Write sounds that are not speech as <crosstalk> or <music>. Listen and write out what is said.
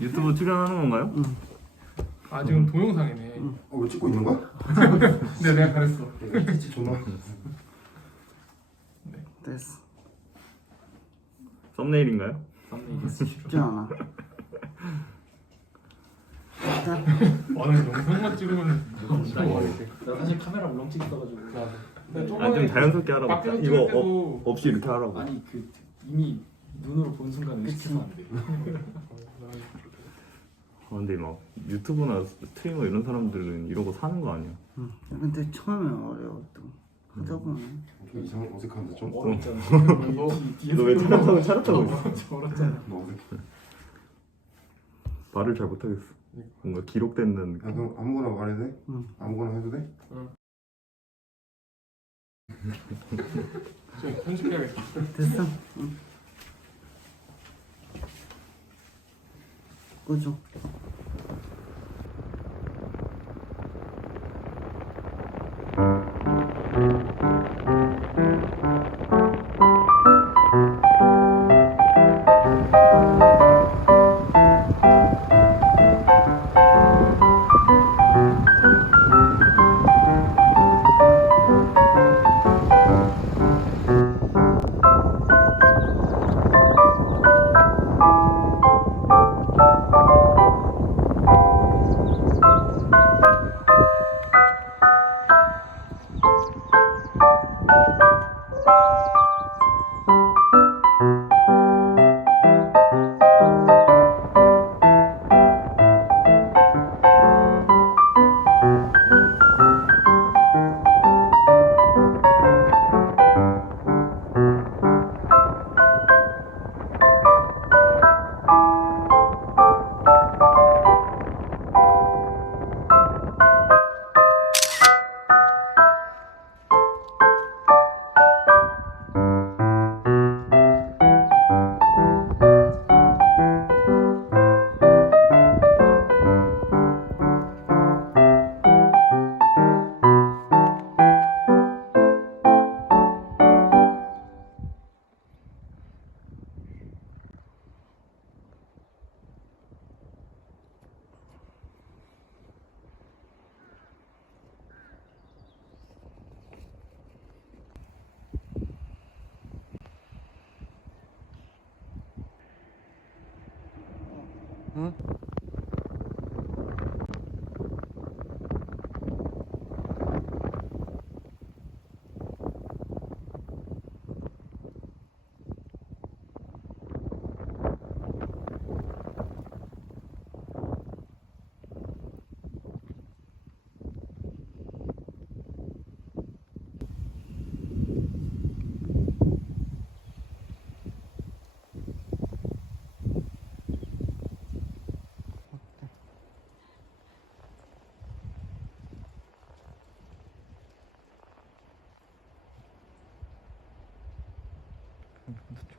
유튜브 출연하는 건가요? 아 지금 동영상이네. 어, 왜 찍고 있는 거야? <laughs> 네 내가 그랬어. 피치 존나. 됐어. 썸네일인가요? 쉽지 않아. 나는 영상만 찍으면 무서워. 나 사실 카메라 울렁 찍었어가지고 아좀 자연스럽게 하라고 이거 찍을 어, 때도 없이 이렇게 하라고 아니 그 이미 눈으로 본 순간 의식하면 안 돼. 아, 근데 막 유튜브나 스트리머 이런 사람들은 이러고 사는 거 아니야? 응. 근데 처음에 어려워 또 하다 보면 좀 이상 어색한데 좀. <laughs> <laughs> 어렵잖아. 너- 너왜 차렷하고 차렷하고 있어? 저 어렵잖아. 너 어색해. 말을 잘 못하겠어 뭔가 기록되는 야 그럼 아무거나 말해도 돼? 응. 아무거나 해도 돼? 저 <laughs> 편집해야겠다. 됐어. 응. 꺼줘. 嗯。with